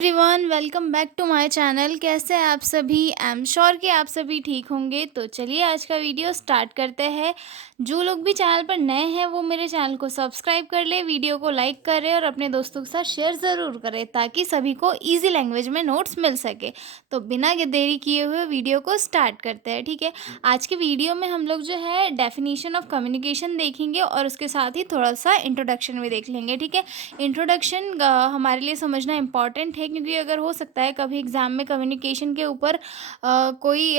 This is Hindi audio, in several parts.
Everyone, welcome back to my channel. कैसे हैं आप सभी? आई एम श्योर कि आप सभी ठीक होंगे। तो चलिए आज का वीडियो स्टार्ट करते हैं। जो लोग भी चैनल पर नए हैं वो मेरे चैनल को सब्सक्राइब कर ले, वीडियो को लाइक करें और अपने दोस्तों के साथ शेयर ज़रूर करें ताकि सभी को इजी लैंग्वेज में नोट्स मिल सके। तो बिना देरी किए हुए वीडियो को स्टार्ट करते हैं, ठीक है। आज के वीडियो में हम लोग जो है डेफिनेशन ऑफ कम्युनिकेशन देखेंगे और उसके साथ ही थोड़ा सा इंट्रोडक्शन भी देख लेंगे, ठीक है। इंट्रोडक्शन हमारे लिए समझना इम्पॉर्टेंट है क्योंकि अगर हो सकता है कभी एग्ज़ाम में कम्युनिकेशन के ऊपर कोई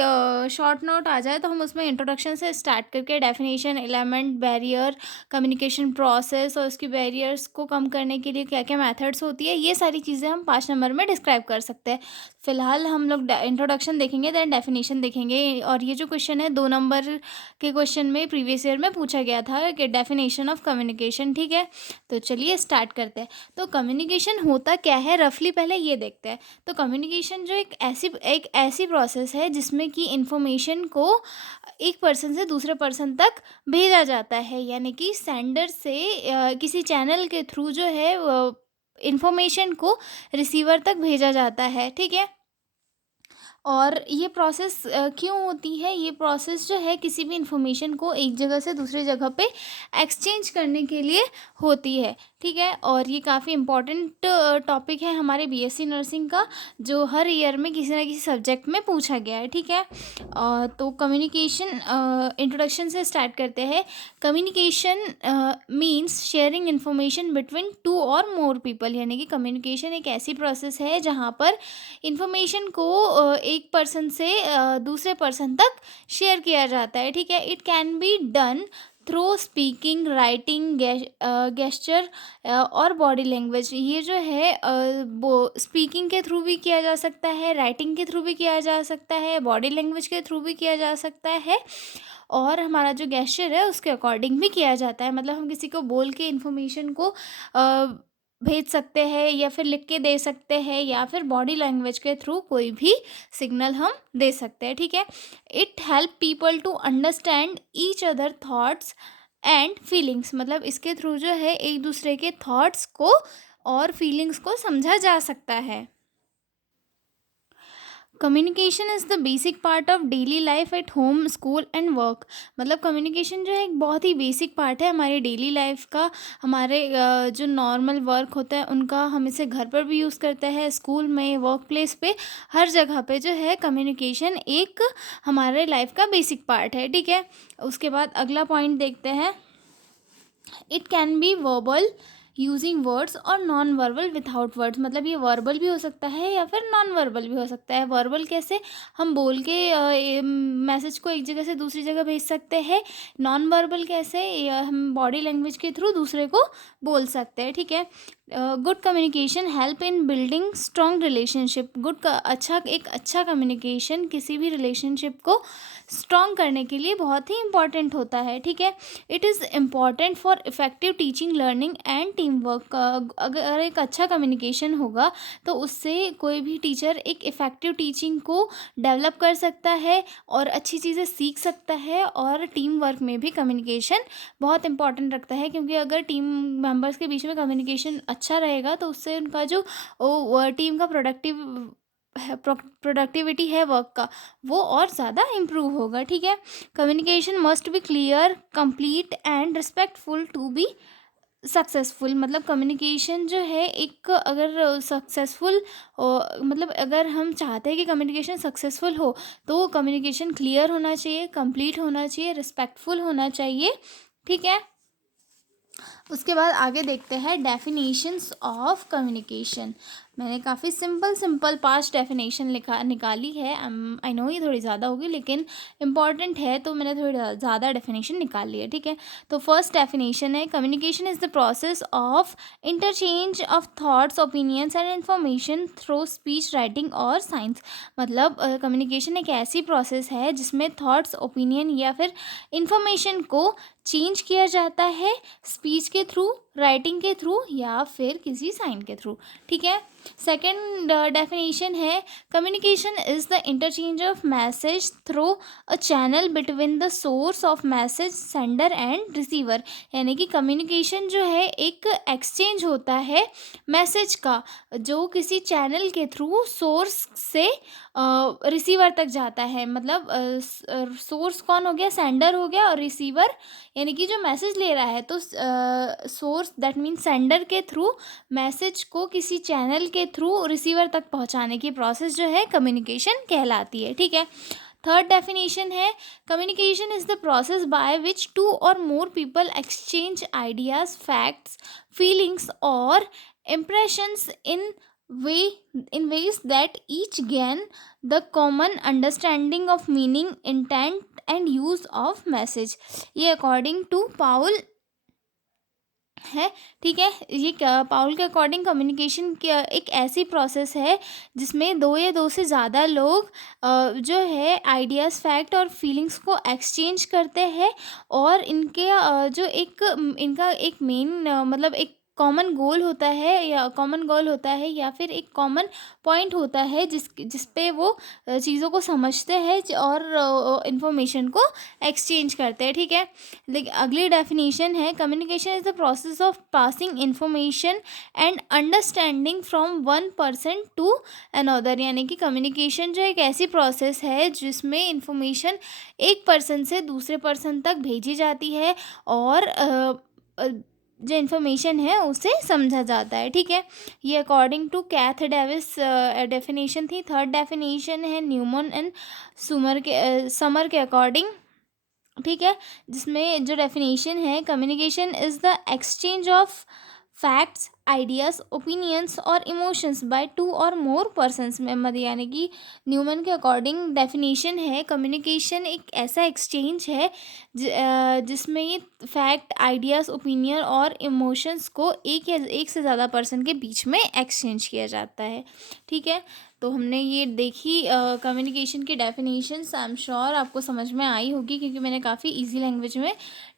शॉर्ट नोट आ जाए तो हम उसमें इंट्रोडक्शन से स्टार्ट करके definition, element, barrier, communication process और उसकी बैरियर्स को कम करने के लिए क्या क्या मेथड्स होती है, ये सारी चीज़ें हम 5 नंबर में डिस्क्राइब कर सकते हैं। फिलहाल हम लोग इंट्रोडक्शन देखेंगे, देन डेफिनेशन देखेंगे। और ये जो क्वेश्चन है 2 नंबर के क्वेश्चन में प्रीवियस ईयर में पूछा गया था कि डेफिनेशन ऑफ कम्युनिकेशन, ठीक है। तो चलिए स्टार्ट करते हैं। तो कम्युनिकेशन होता क्या है, रफली पहले ये देखते हैं। तो कम्युनिकेशन जो एक ऐसी प्रोसेस है जिसमें कि इंफॉर्मेशन को एक पर्सन से दूसरे पर्सन तक भेजा जाता है, यानी कि सेंडर से किसी चैनल के थ्रू जो है इंफॉर्मेशन को रिसीवर तक भेजा जाता है, ठीक है। और ये प्रोसेस क्यों होती है? ये प्रोसेस जो है किसी भी इंफॉर्मेशन को एक जगह से दूसरी जगह पे एक्सचेंज करने के लिए होती है, ठीक है। और ये काफ़ी इम्पोर्टेंट टॉपिक है हमारे बीएससी नर्सिंग का, जो हर ईयर में किसी ना किसी सब्जेक्ट में पूछा गया है, ठीक है। तो कम्युनिकेशन इंट्रोडक्शन से स्टार्ट करते हैं। Communication means sharing information between two और मोर पीपल, यानी कि कम्युनिकेशन एक ऐसी प्रोसेस है जहाँ पर इंफॉर्मेशन को एक पर्सन से दूसरे पर्सन तक शेयर किया जाता है, ठीक है। It can be done through speaking, writing, gesture और बॉडी लैंग्वेज। ये जो है वो स्पीकिंग के थ्रू भी किया जा सकता है, राइटिंग के थ्रू भी किया जा सकता है, बॉडी लैंग्वेज के थ्रू भी किया जा सकता है, और हमारा जो गेस्चर है उसके अकॉर्डिंग भी किया जाता है। मतलब हम किसी को बोल के इन्फॉर्मेशन को भेज सकते हैं या फिर लिख के दे सकते हैं या फिर बॉडी लैंग्वेज के थ्रू कोई भी सिग्नल हम दे सकते हैं, ठीक है। It help people to understand each other thoughts and feelings. मतलब इसके थ्रू जो है एक दूसरे के थॉट्स को और फीलिंग्स को समझा जा सकता है। Communication is the basic part of daily life at home, school and work. मतलब कम्युनिकेशन जो है एक बहुत ही बेसिक पार्ट है हमारी डेली लाइफ का। हमारे जो नॉर्मल वर्क होता है उनका हम इसे घर पर भी यूज़ करते हैं, स्कूल में, वर्क प्लेस पे, हर जगह पे जो है कम्युनिकेशन एक हमारे लाइफ का बेसिक पार्ट है, ठीक है। उसके बाद अगला पॉइंट देखते हैं। It can be verbal using words और नॉन वर्बल विदाउट वर्ड्स। मतलब ये वर्बल भी हो सकता है या फिर नॉन वर्बल भी हो सकता है। वर्बल कैसे? हम बोल के मैसेज को एक जगह से दूसरी जगह भेज सकते हैं। नॉन वर्बल कैसे? हम बॉडी लैंग्वेज के थ्रू दूसरे को बोल सकते हैं, ठीक है। Good communication help in building strong relationship. एक अच्छा कम्युनिकेशन किसी भी रिलेशनशिप को स्ट्रॉन्ग करने के लिए बहुत ही इंपॉर्टेंट होता है, ठीक है। It is important for effective teaching, learning and team work. अगर एक अच्छा कम्युनिकेशन होगा तो उससे कोई भी टीचर एक इफ़ेक्टिव टीचिंग को डेवलप कर सकता है और अच्छी चीज़ें सीख सकता है। और टीम वर्क में भी कम्युनिकेशन बहुत इंपॉर्टेंट रखता है, क्योंकि अगर टीम मेंबर्स के बीच में कम्युनिकेशन अच्छा रहेगा तो उससे उनका जो टीम का प्रोडक्टिविटी है वर्क का, वो और ज़्यादा इम्प्रूव होगा, ठीक है। Communication must be clear, complete and respectful to be successful. मतलब कम्युनिकेशन जो है एक अगर सक्सेसफुल, मतलब अगर हम चाहते हैं कि कम्युनिकेशन सक्सेसफुल हो तो कम्युनिकेशन क्लियर होना चाहिए, कंप्लीट होना चाहिए, रिस्पेक्टफुल होना चाहिए, ठीक है। उसके बाद आगे देखते हैं डेफिनेशंस ऑफ कम्युनिकेशन। मैंने काफ़ी सिंपल 5 डेफिनेशन निकाली है। आई नो ये थोड़ी ज़्यादा होगी लेकिन इम्पॉर्टेंट है तो मैंने थोड़ी ज़्यादा डेफिनेशन निकाल ली है, ठीक है। तो फर्स्ट डेफिनेशन है communication is the process of interchange of thoughts, opinions and information through speech, writing और साइंस। मतलब कम्युनिकेशन एक ऐसी प्रोसेस है जिसमें थॉट्स, ओपिनियन या फिर इंफॉर्मेशन को चेंज किया जाता है स्पीच के थ्रू, राइटिंग के थ्रू या फिर किसी साइन के थ्रू। ठीक है। सेकंड डेफिनेशन है communication is the interchange of message through a channel between the source of message sender and receiver. यानी कि कम्युनिकेशन जो है एक एक्सचेंज होता है मैसेज का, जो किसी चैनल के थ्रू सोर्स से रिसीवर तक जाता है। मतलब सोर्स कौन हो गया, सेंडर हो गया, और रिसीवर यानी कि जो मैसेज ले रहा है। तो सोर्स दैट मीन सेंडर के थ्रू मैसेज को किसी चैनल के थ्रू रिसीवर तक पहुंचाने की प्रोसेस जो है कम्युनिकेशन कहलाती है। ठीक है। थर्ड डेफिनेशन है communication is the process by which two और more people exchange ideas, facts, feelings और impressions way in ways that each gain the common understanding of meaning, intent and use of message। ये अकॉर्डिंग टू पाउल है। ठीक है। ये पाउल के अकॉर्डिंग कम्युनिकेशन एक ऐसी प्रोसेस है जिसमें दो या दो से ज़्यादा लोग जो है आइडियाज़, फैक्ट और फीलिंग्स को एक्सचेंज करते हैं, और इनके जो एक इनका एक मेन मतलब एक कॉमन गोल होता है, या फिर एक कॉमन पॉइंट होता है जिस पे वो चीज़ों को समझते हैं और इंफॉर्मेशन को एक्सचेंज करते हैं। ठीक है। लेकिन अगली डेफिनेशन है communication is the process of passing information and understanding from one person to another. यानी कि कम्युनिकेशन जो एक ऐसी प्रोसेस है जिसमें इंफॉर्मेशन एक पर्सन से दूसरे पर्सन तक भेजी जाती है और जो इन्फॉर्मेशन है उसे समझा जाता है। ठीक है। ये according to Keith Davis definition थी। थर्ड डेफिनेशन है न्यूमन एंड समर के अकॉर्डिंग। ठीक है। जिसमें जो डेफिनेशन है communication is the exchange of facts, ideas, opinions और इमोशंस बाय टू और मोर पर्सन्स में। यानी कि न्यूमन के अकॉर्डिंग डेफिनेशन है कम्युनिकेशन एक ऐसा एक्सचेंज है जिसमें ये फैक्ट, आइडियाज़, ओपिनियन और इमोशंस को एक से ज़्यादा पर्सन के बीच में एक्सचेंज किया जाता है। ठीक है। तो हमने ये देखी कम्युनिकेशन की डेफिनेशंस। आई एम श्योर आपको समझ में आई होगी क्योंकि मैंने काफ़ी इजी लैंग्वेज में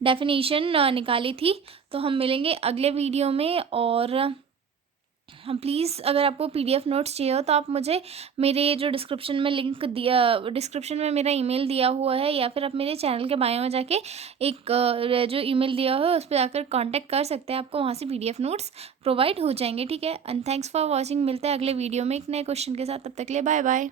डेफिनेशन निकाली थी। तो हम मिलेंगे अगले वीडियो में, और हम प्लीज़ अगर आपको पीडीएफ नोट्स चाहिए हो तो आप मुझे मेरे जो डिस्क्रिप्शन में मेरा ईमेल दिया हुआ है, या फिर आप मेरे चैनल के बायो में जाके एक जो ईमेल दिया हुआ है उस पर जाकर कांटेक्ट कर सकते हैं। आपको वहाँ से पीडीएफ नोट्स प्रोवाइड हो जाएंगे। ठीक है। And thanks for watching. मिलते हैं अगले वीडियो में एक नए क्वेश्चन के साथ। तब तक के लिए बाय बाय।